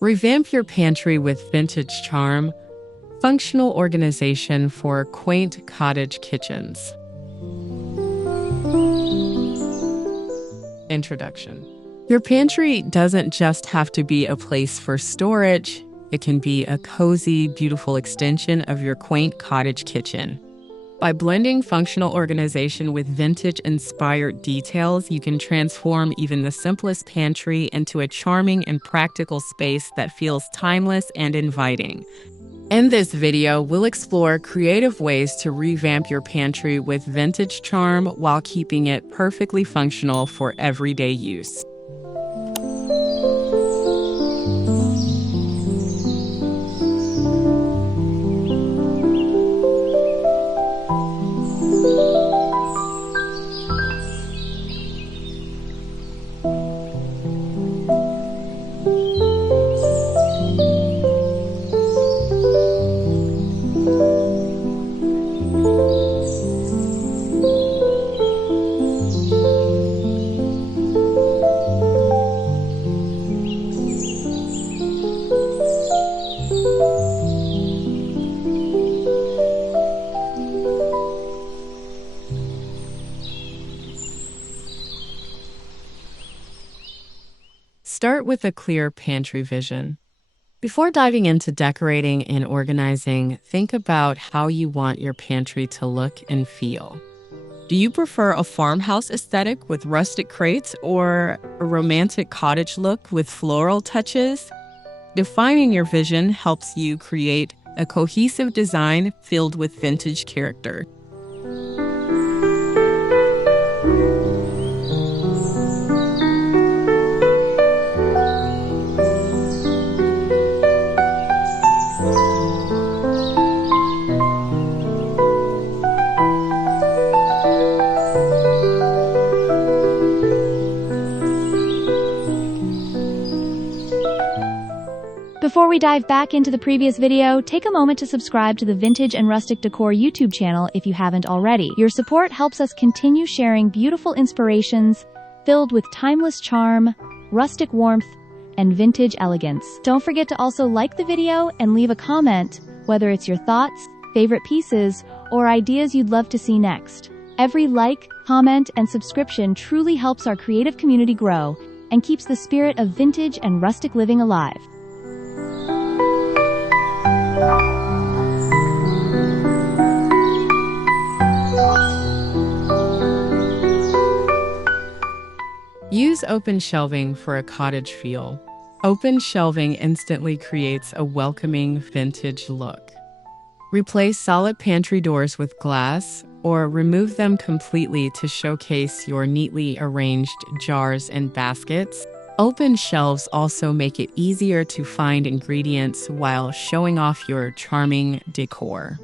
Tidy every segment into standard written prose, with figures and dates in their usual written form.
Revamp your pantry with vintage charm, functional organization for quaint cottage kitchens. Introduction. Your pantry doesn't just have to be a place for storage. It can be a cozy, beautiful extension of your quaint cottage kitchen. By blending functional organization with vintage-inspired details, you can transform even the simplest pantry into a charming and practical space that feels timeless and inviting. In this video, we'll explore creative ways to revamp your pantry with vintage charm while keeping it perfectly functional for everyday use. Start with a clear pantry vision. Before diving into decorating and organizing, think about how you want your pantry to look and feel. Do you prefer a farmhouse aesthetic with rustic crates or a romantic cottage look with floral touches? Defining your vision helps you create a cohesive design filled with vintage character. Before we dive back into the previous video, take a moment to subscribe to the Vintage and Rustic Decor YouTube channel if you haven't already. Your support helps us continue sharing beautiful inspirations filled with timeless charm, rustic warmth, and vintage elegance. Don't forget to also like the video and leave a comment, whether it's your thoughts, favorite pieces, or ideas you'd love to see next. Every like, comment, and subscription truly helps our creative community grow and keeps the spirit of vintage and rustic living alive. Use open shelving for a cottage feel. Open shelving instantly creates a welcoming vintage look. Replace solid pantry doors with glass or remove them completely to showcase your neatly arranged jars and baskets. Open shelves also make it easier to find ingredients while showing off your charming decor.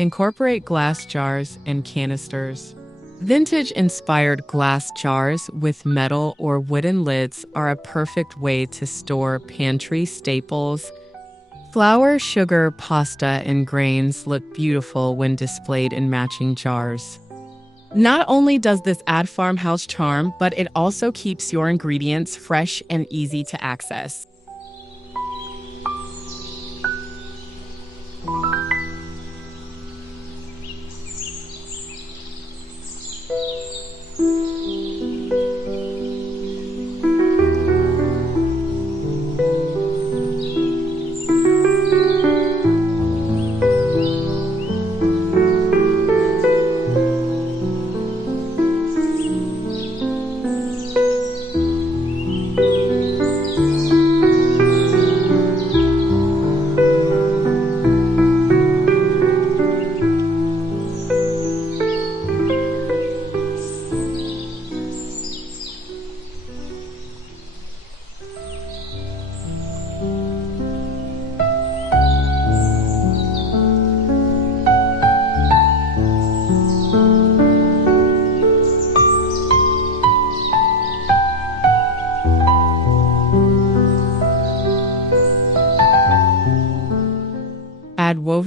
Incorporate glass jars and canisters. Vintage-inspired glass jars with metal or wooden lids are a perfect way to store pantry staples. Flour, sugar, pasta, and grains look beautiful when displayed in matching jars. Not only does this add farmhouse charm, but it also keeps your ingredients fresh and easy to access.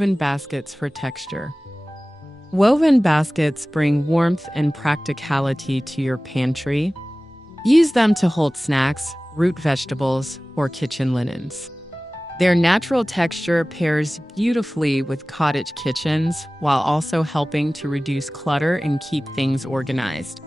woven baskets for texture. Woven baskets bring warmth and practicality to your pantry. Use them to hold snacks, root vegetables, or kitchen linens. Their natural texture pairs beautifully with cottage kitchens while also helping to reduce clutter and keep things organized.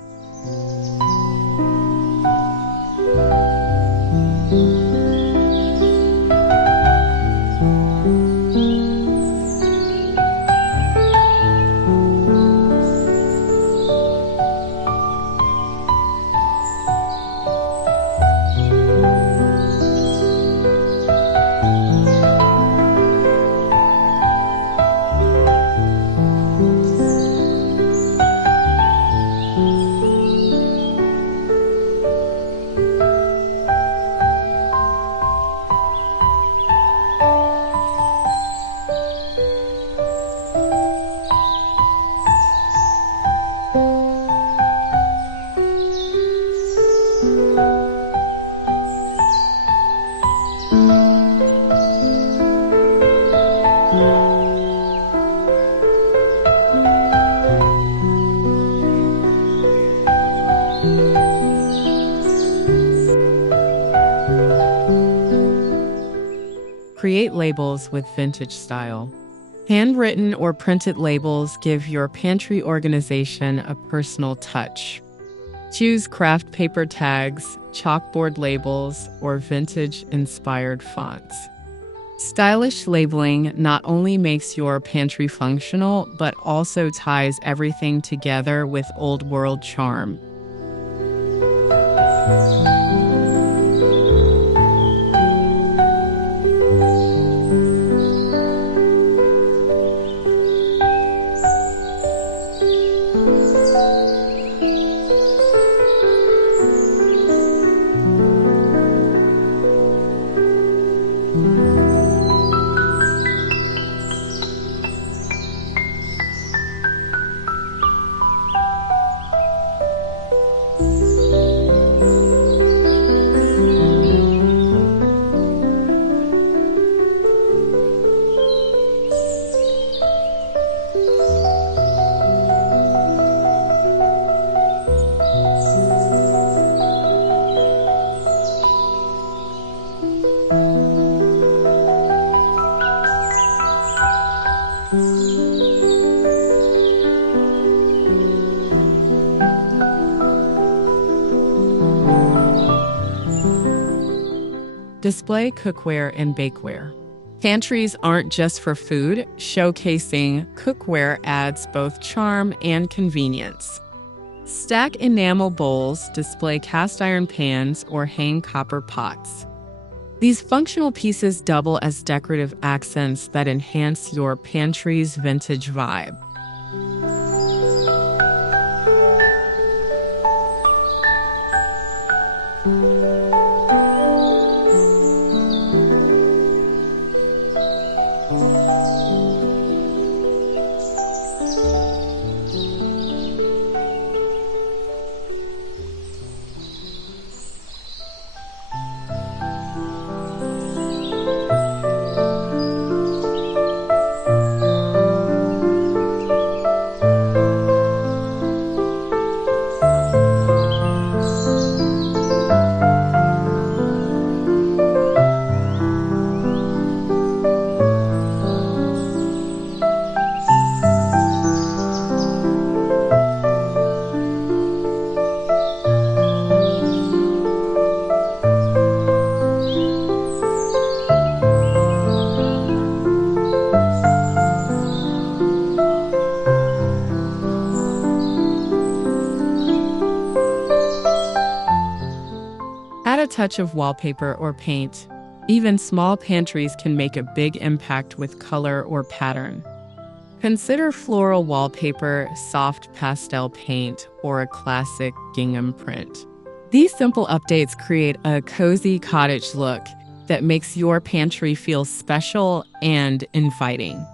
Create labels with vintage style. Handwritten or printed labels give your pantry organization a personal touch. Choose craft paper tags, chalkboard labels, or vintage-inspired fonts. Stylish labeling not only makes your pantry functional, but also ties everything together with old-world charm. Display cookware and bakeware. Pantries aren't just for food. Showcasing cookware adds both charm and convenience. Stack enamel bowls, display cast iron pans, or hang copper pots. These functional pieces double as decorative accents that enhance your pantry's vintage vibe. Add a touch of wallpaper or paint. Even small pantries can make a big impact with color or pattern. Consider floral wallpaper, soft pastel paint, or a classic gingham print. These simple updates create a cozy cottage look that makes your pantry feel special and inviting.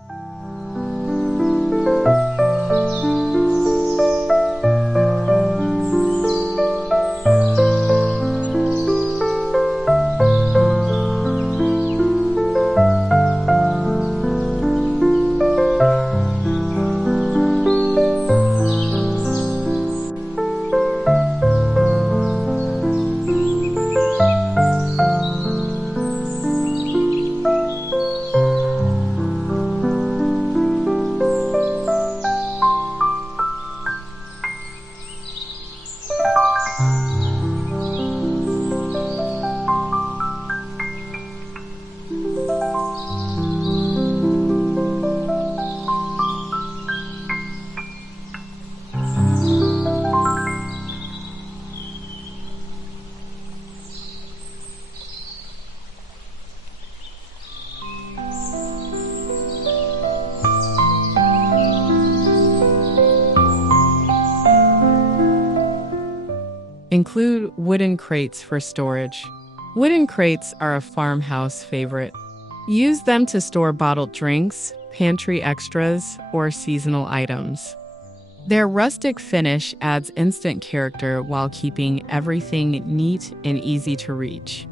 Include wooden crates for storage. Wooden crates are a farmhouse favorite. Use them to store bottled drinks, pantry extras, or seasonal items. Their rustic finish adds instant character while keeping everything neat and easy to reach.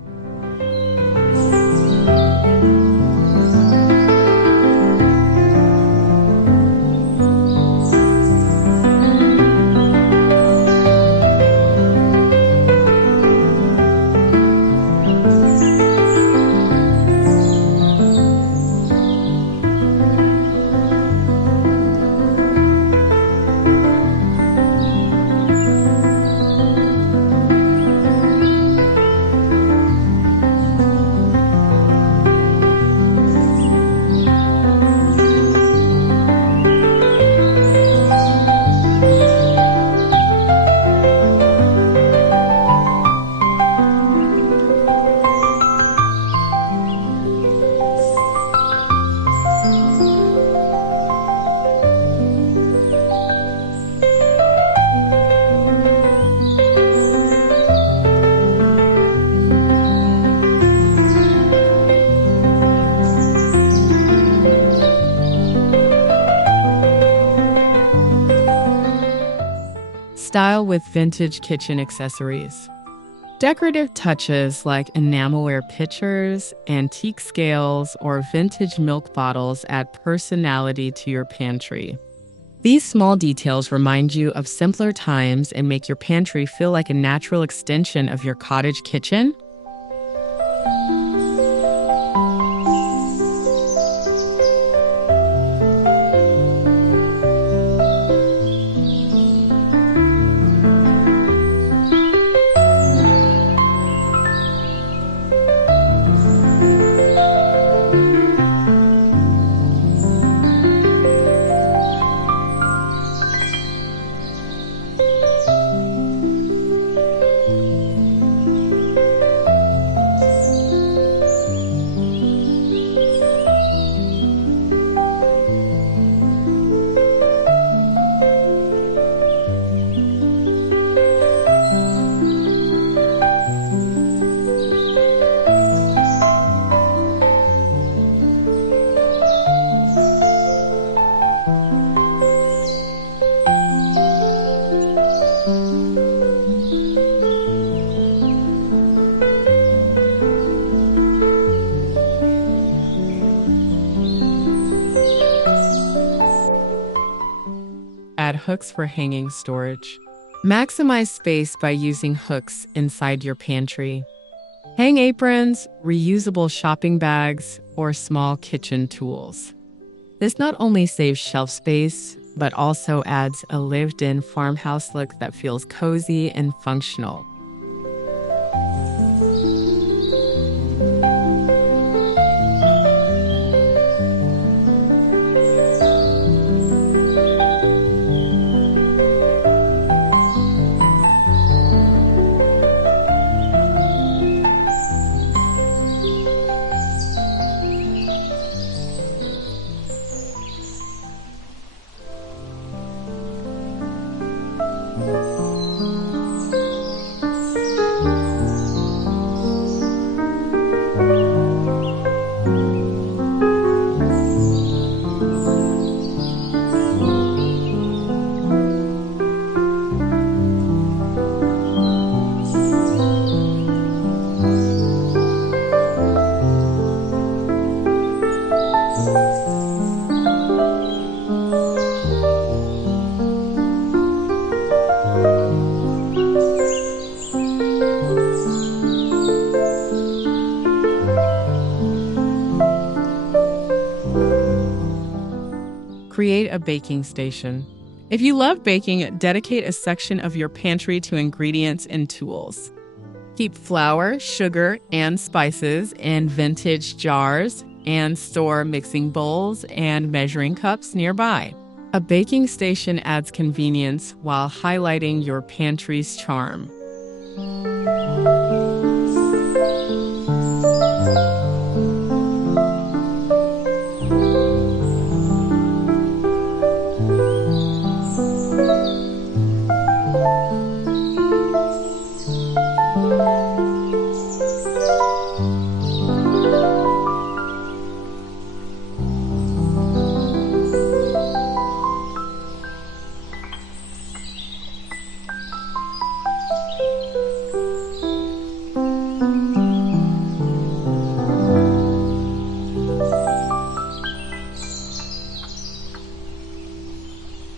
Style with vintage kitchen accessories. Decorative touches like enamelware pitchers, antique scales, or vintage milk bottles add personality to your pantry. These small details remind you of simpler times and make your pantry feel like a natural extension of your cottage kitchen. Add hooks for hanging storage. Maximize space by using hooks inside your pantry. Hang aprons, reusable shopping bags, or small kitchen tools. This not only saves shelf space, but also adds a lived-in farmhouse look that feels cozy and functional. Create a baking station. If you love baking, dedicate a section of your pantry to ingredients and tools. Keep flour, sugar, and spices in vintage jars and store mixing bowls and measuring cups nearby. A baking station adds convenience while highlighting your pantry's charm.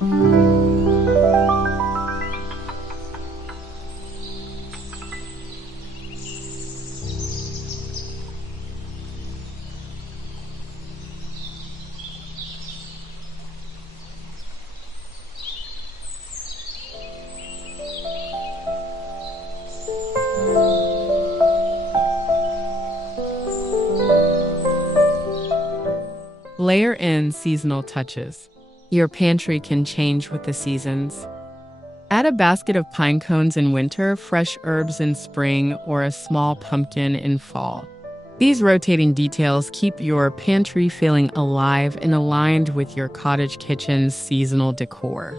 Layer in seasonal touches. Your pantry can change with the seasons. Add a basket of pine cones in winter, fresh herbs in spring, or a small pumpkin in fall. These rotating details keep your pantry feeling alive and aligned with your cottage kitchen's seasonal decor.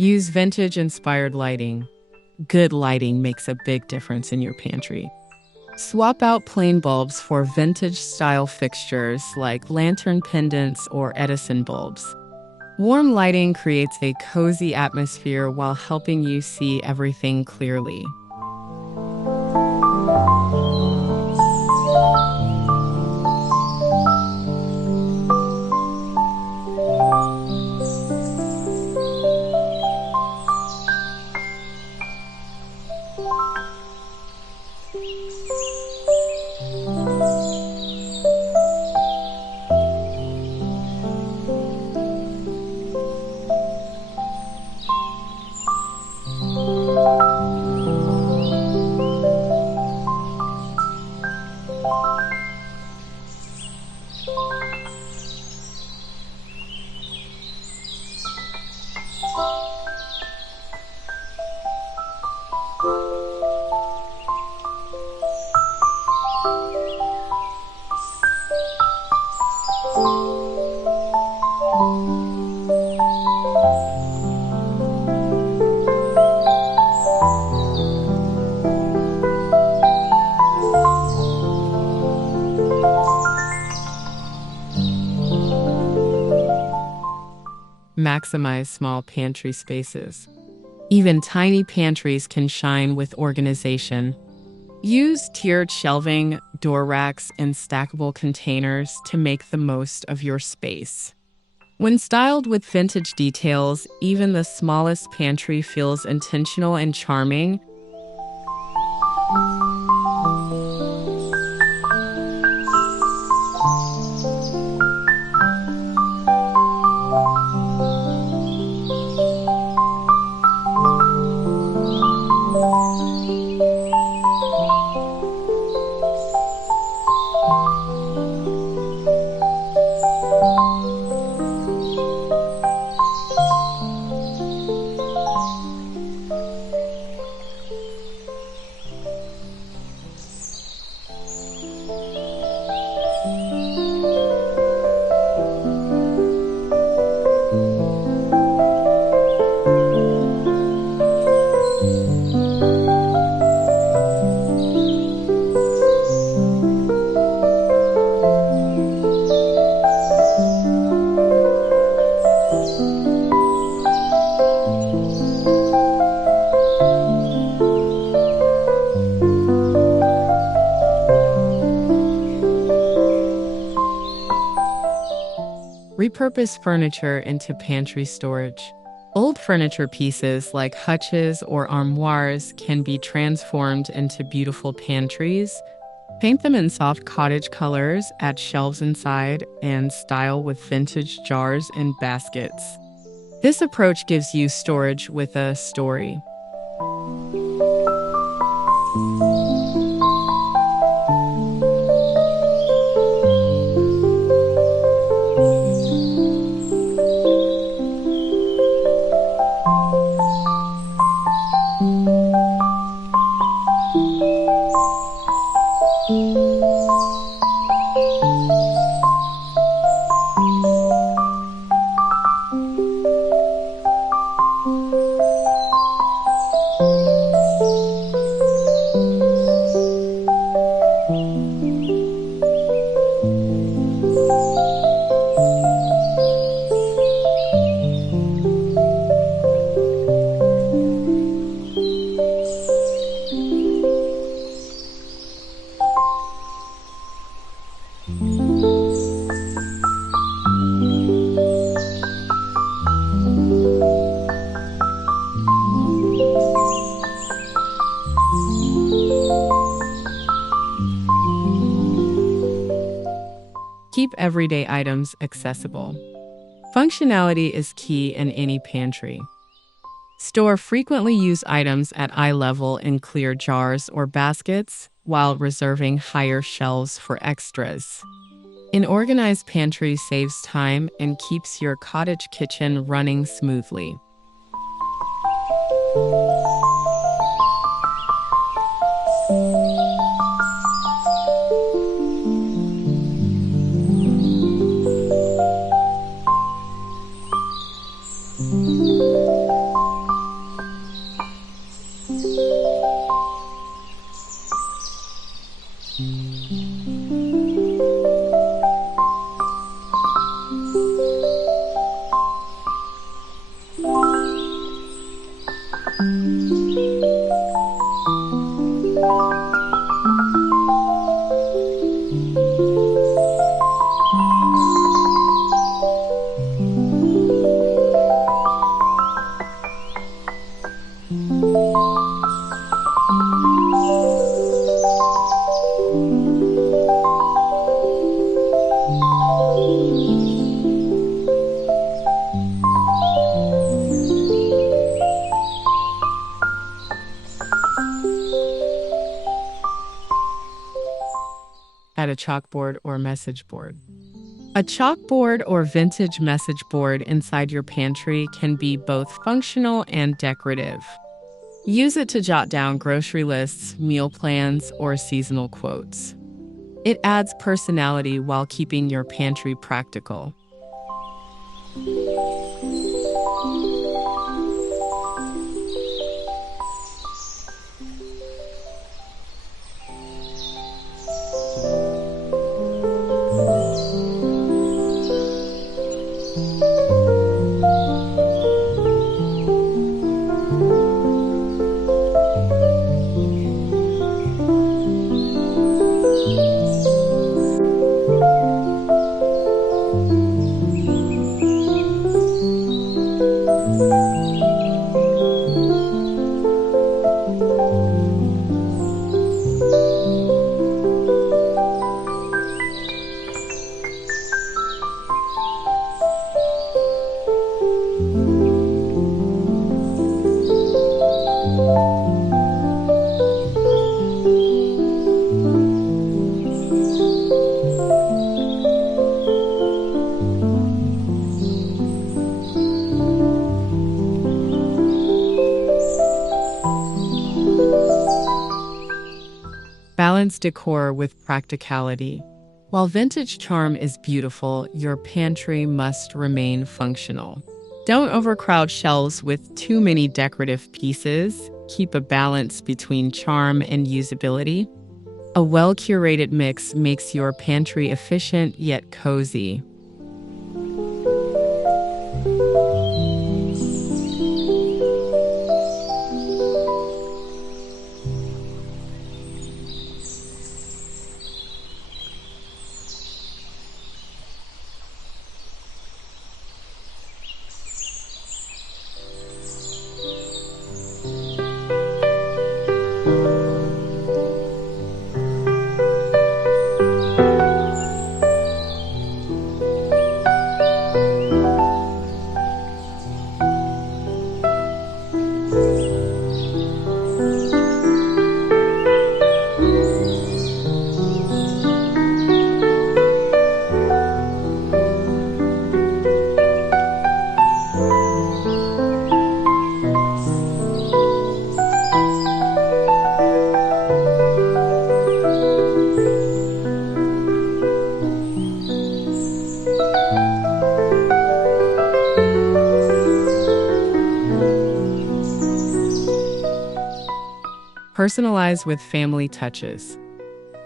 Use vintage-inspired lighting. Good lighting makes a big difference in your pantry. Swap out plain bulbs for vintage-style fixtures like lantern pendants or Edison bulbs. Warm lighting creates a cozy atmosphere while helping you see everything clearly. Maximize small pantry spaces. Even tiny pantries can shine with organization. Use tiered shelving, door racks, and stackable containers to make the most of your space. When styled with vintage details, even the smallest pantry feels intentional and charming. Repurpose furniture into pantry storage. Old furniture pieces like hutches or armoires can be transformed into beautiful pantries. Paint them in soft cottage colors, add shelves inside, and style with vintage jars and baskets. This approach gives you storage with a story. Keep everyday items accessible. Functionality is key in any pantry. Store frequently used items at eye level in clear jars or baskets, while reserving higher shelves for extras. An organized pantry saves time and keeps your cottage kitchen running smoothly. Add a chalkboard or message board. A chalkboard or vintage message board inside your pantry can be both functional and decorative. Use it to jot down grocery lists, meal plans, or seasonal quotes. It adds personality while keeping your pantry practical. Balance decor with practicality. While vintage charm is beautiful, your pantry must remain functional. Don't overcrowd shelves with too many decorative pieces. Keep a balance between charm and usability. A well-curated mix makes your pantry efficient yet cozy. Personalize with family touches.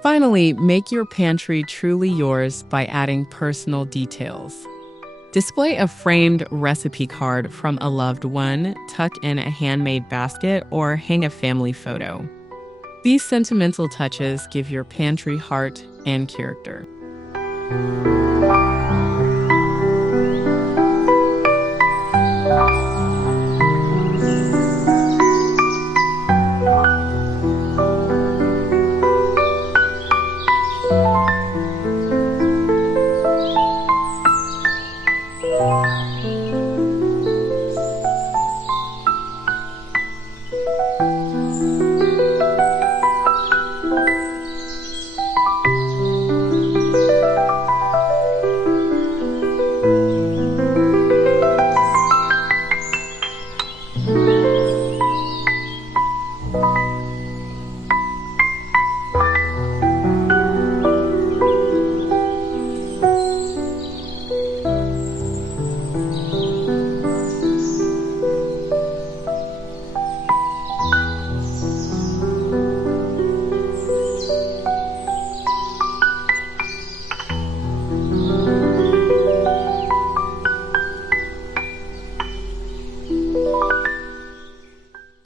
Finally, make your pantry truly yours by adding personal details. Display a framed recipe card from a loved one, tuck in a handmade basket, or hang a family photo. These sentimental touches give your pantry heart and character.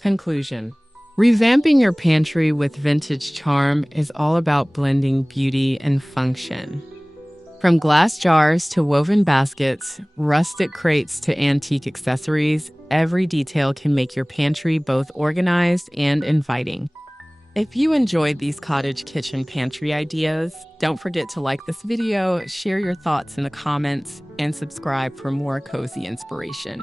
Conclusion. Revamping your pantry with vintage charm is all about blending beauty and function. From glass jars to woven baskets, rustic crates to antique accessories, every detail can make your pantry both organized and inviting. If you enjoyed these cottage kitchen pantry ideas, don't forget to like this video, share your thoughts in the comments, and subscribe for more cozy inspiration.